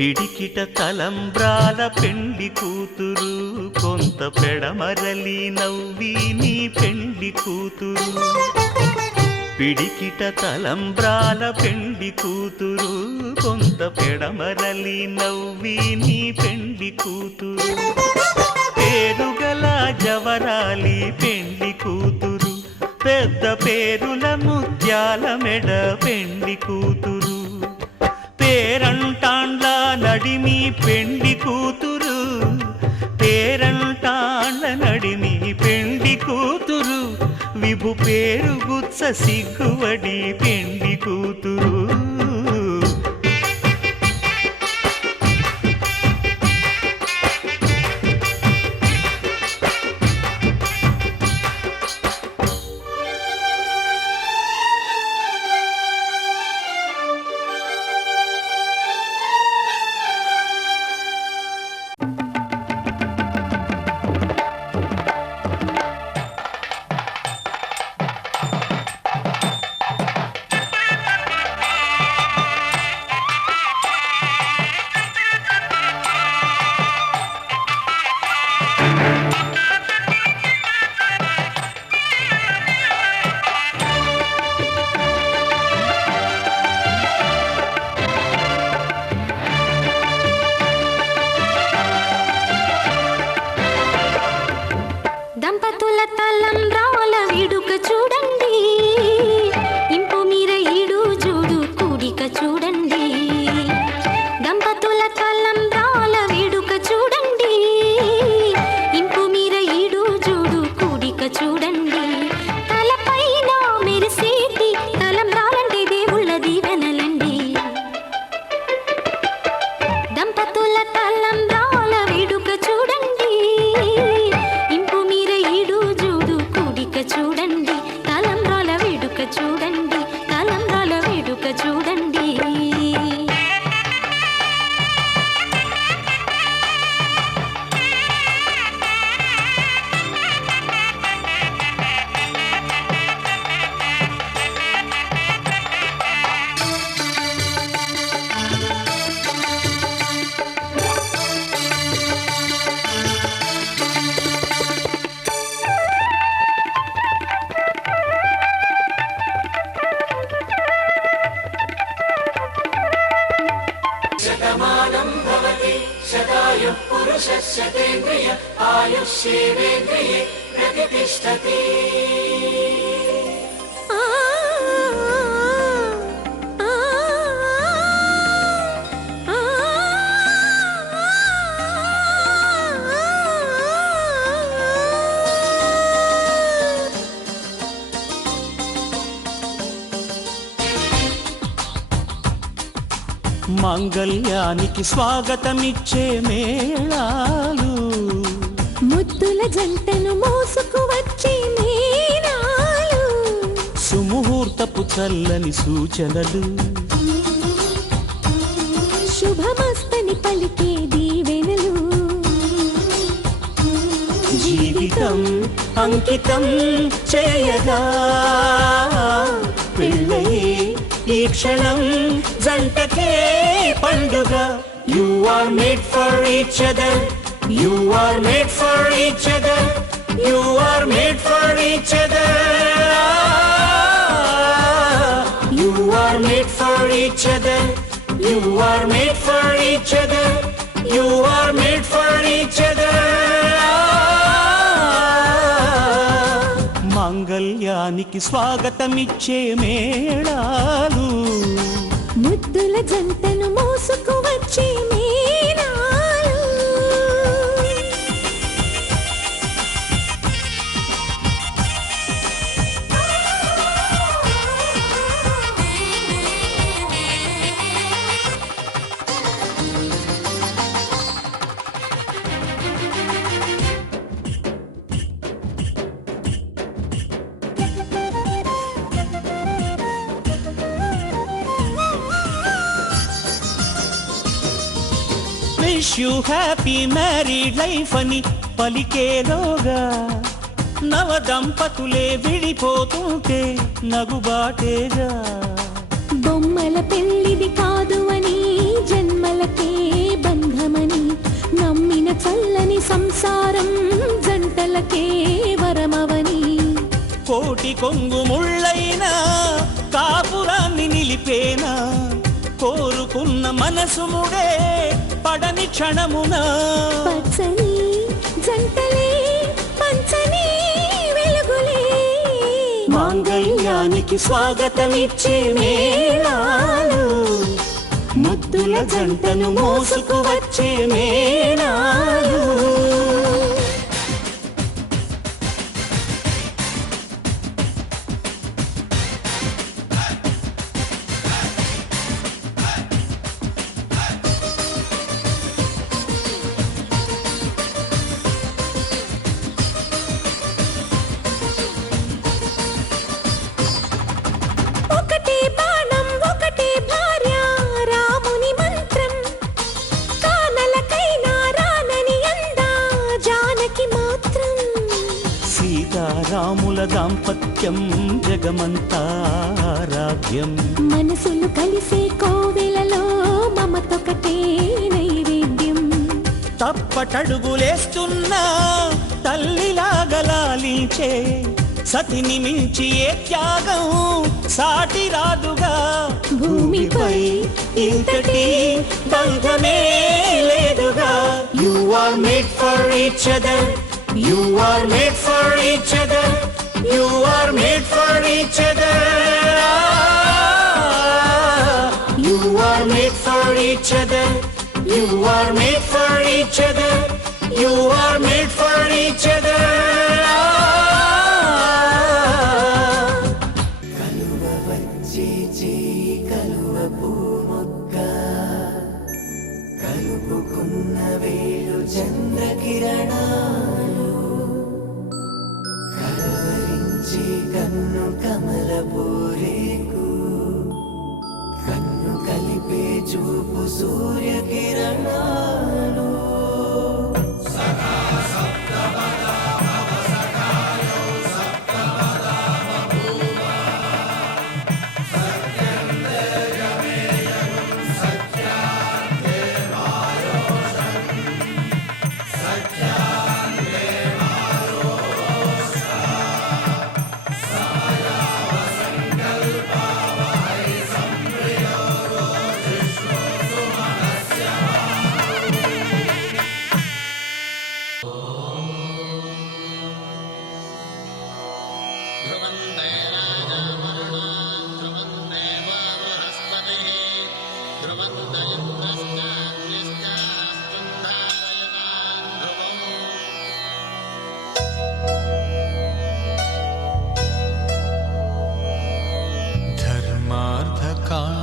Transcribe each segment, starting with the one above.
పిడికిట తలంబ్రాల పెండి కూతురు కొంత పెడమరలి నవ్వి నీ పెండి కూతురు పిడికిట తలంబ్రాల పెండి కూతురు కొంత పెడమరలి నవ్వి నీ పెండి కూతురు పేరుగల జవరాలి పెండి కూతురు పెద్ద పేరుల ముత్యాల మెడ పెండి కూతురు పేరంటాండ్ల నడిమి పెండి కూతురు పేరంటాండ్ల నడిమి పెండి కూతురు విభు పేరు గుత్స సిగ్గువడి పెండి కూతురు దంపతుల తలంబ్రాల వేడుక చూడండి ఇంపు మీర ఈడు జోడు కూడిక చూడండి దంపతుల తలంబ్రాల వేడుక చూడండి ఇంపు మీర ఈడు జోడు కూడిక చూడండి తలపైన మెరిసేటి తలంబ్రాలంటే దేవుళ్ళ దీవెనలండి దంపతుల తలంబ్రాల వేడుక చూడండి చూడండి తలంబ్రాల వేడుక చూడండి తలంబ్రాల వేడుక చూడండి शतायुः पुरुषस्य तेन्द्रिय आयुष्येवेन्द्रिये प्रतिष्ठति మాంగళ్యానికి స్వాగతమిచ్చే మేళాలు ముద్దుల జంటను మోసుకు వచ్చే మేళాలు సుముహూర్తపు చల్లని సూచనలు శుభమస్తని పలికే దీవెనలు జీవితం అంకితం చేయగా పెళ్ళయే ఈ క్షణం జంటకే పండుగ you are made for each other you are made for each other you are made for each other you are made for each other you are made for each other you are made for each other మాంగళ్యానికి స్వాగతమిచ్చే మేళాలు ముద్దుల జంటను మోసుకు వచ్చే మేళాలు wish you happy married life అని పలికేలోగా నవ దంపతులే విడిపోతుంటే నగుబాటేగా బొమ్మల పెళ్ళిది కాదు అని జన్మ జంటలకే బంధమని నమ్మిన చల్లని సంసారం జంటలకే వరమవని కోటి కొంగు ముళ్ళైనా కాపురాన్ని నిలిపేనా కోరుకున్న మనసు ముడే పడని క్షణమున పచ్చని జంటలే పంచని వెలుగులే మాంగళ్యానికి స్వాగతమిచ్చే మేళాలు ముద్దుల జంటను మోసుకు వచ్చే మేళాలు ఒకటే బాణం ఒకటే భార్య రాముని మంత్రం కానలకైనా రానని అందా జానకి మాత్రం సీతారాముల దాంపత్యం జగమంతా రాజ్యం మనసులు కలిసే కోవెలలో మమతొకటే నైవేద్యం తప్పటడుగులేస్తున్నా తల్లిలాగలాలించే సతిని మించి ఏ త్యాగం సాటి రాదుగా భూమిపై ఇంతటి బంధమే లేదుగా you are made for each other you are made for each other you are made for each other you are made for each other you are made for each other you are made for each other కలుపుకున్న వేలు చంద్రకిరణాలు కలవరించి కన్ను కమలపూరేకు కన్ను కలిపే చూపు సూర్యకిరణాలు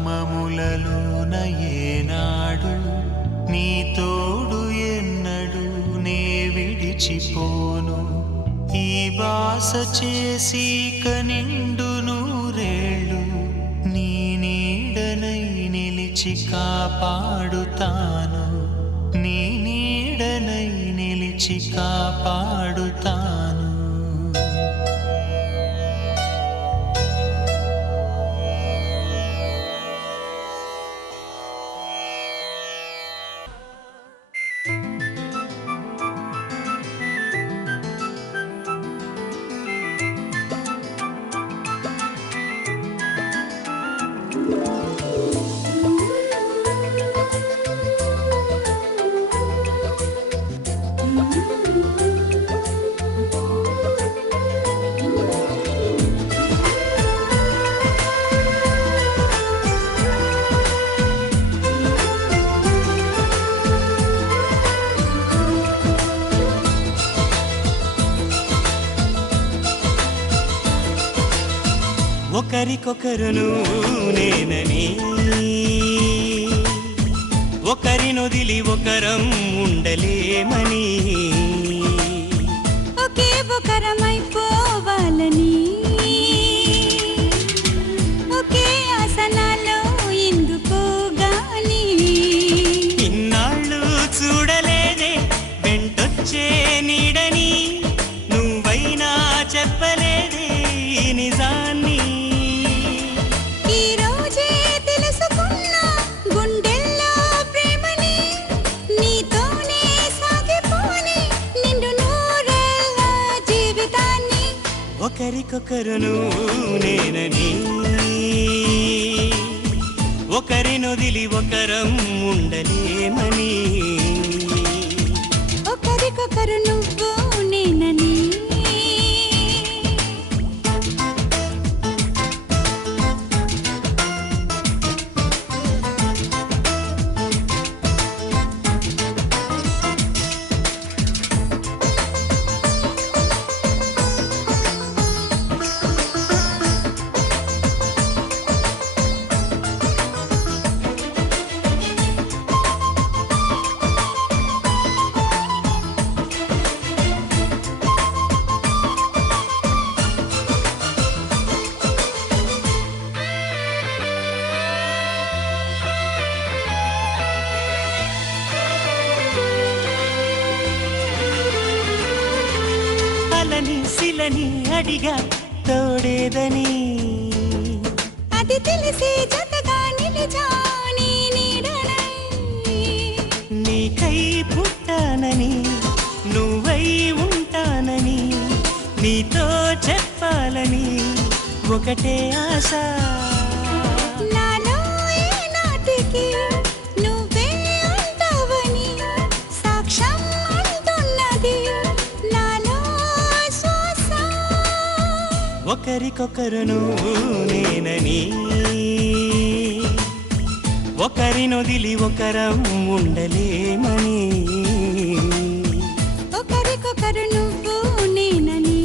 కామములలోన ఏనాడు నీ తోడు ఎన్నడు నే విడిచిపోను ఈ బాస చేసి కనిండు నూరేళ్ళు నీ నీడనై నిలిచి కాపాడుతాను నీ నీడనై నిలిచి కాపాడుతాను ఒకరికొకరును నేనని ఒకరినొదిలి ఒకరం ఉండలేమని ఒకే ఒకరమైపోవాలని ఒకే ఆసనాలో ఎందుకో గాని ఇన్నాళ్ళు చూడలేదే వెంటొచ్చే నీడని నువ్వైనా చెప్పలేదే ఈ నిజాన్ని ఈ రోజే తెలుసుకున్నా గుండెల్లో ప్రేమ ఒకరికొకరును నేనని ఒకరినొదిలి ఒకరం ఉండలేమని ఒకరికొకరు నువ్వు నేనని శిలని అడిగా తోడేదని అది తెలిసి జతగా నిలిచాని నీడనై నీకై పుట్టానని నువ్వై ఉంటానని నీతో చెప్పాలని ఒకటే ఆశ నాలో ఏనాటికి నువ్వే ఉంటావని సాక్ష్యం అంటున్నది నాలో శ్వాస ఒకరికొకరును నేనని ఒకరినొదిలి ఒకరం ఉండలేమని ఒకరికొకరు నువ్వు నేనని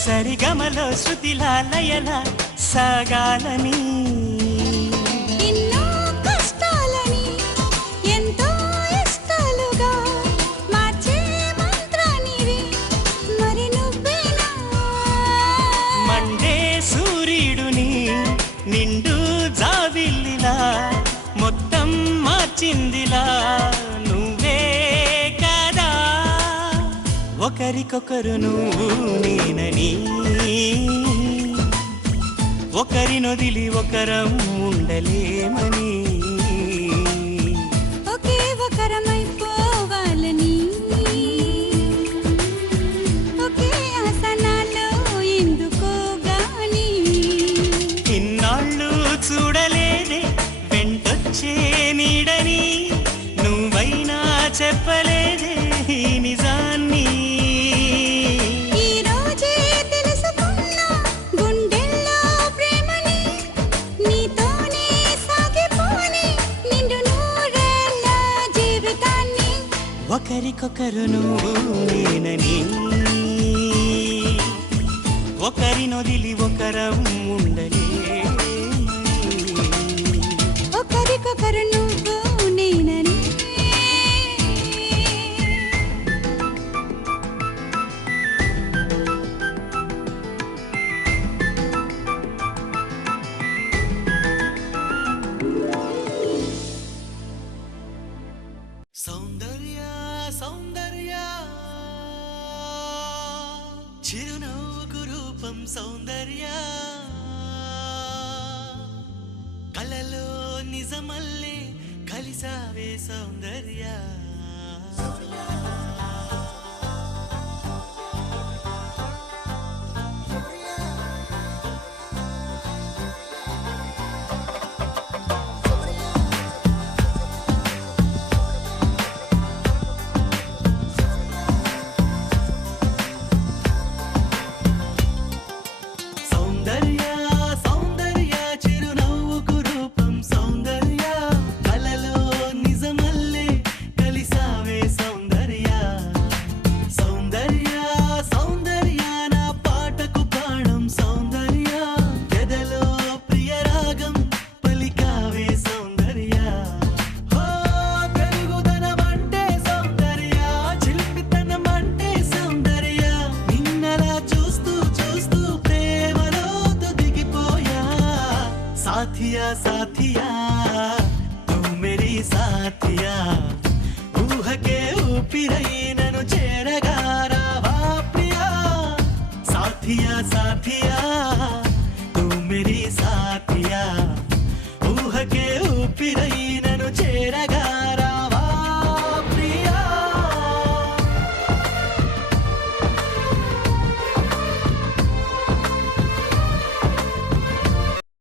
సరిగమలో శృతిలా లయల సాగాలని ఎన్నో కష్టాలని ఎంతో ఇష్టాలుగా మార్చే మంత్రానివి మరి నువ్వేనా మండే సూర్యుడుని నిండు జాబిల్లిలా మొత్తం మార్చిందిలా నువ్వే కదా ఒకరికొకరును నేనని ఒకరినొదిలి ఒకరం ఉండలేమని ఒకే ఒకరమైపోవాలని ఒకే ఆసనాల్లో ఎందుకో గాని ఇన్నాళ్ళు చూడలేదే వెంటొచ్చే నీడని నువ్వైనా చెప్పలేదే ఈ నిజాన్ని ఈ రోజే తెలుసుకున్నా గుండెల్లో ప్రేమని నీతోనే సాగిపోని నిండు నూరేళ్ళ జీవితాన్ని ఒకరికొకరును నేనని ఒకరినొదిలి ఒకరం ఉండలేమని ఒకరికొకరు నువ్వు నేనని సౌందర్య సౌందర్య చిరునవ్వుకు రూపం సౌందర్య కలలో నిజమల్లే కలిసావే సౌందర్య సౌందర్య సౌందర్య చిరునవ్వుకు రూపం సౌందర్య కలలో నిజమల్లే కలిసావే సౌందర్య సాధన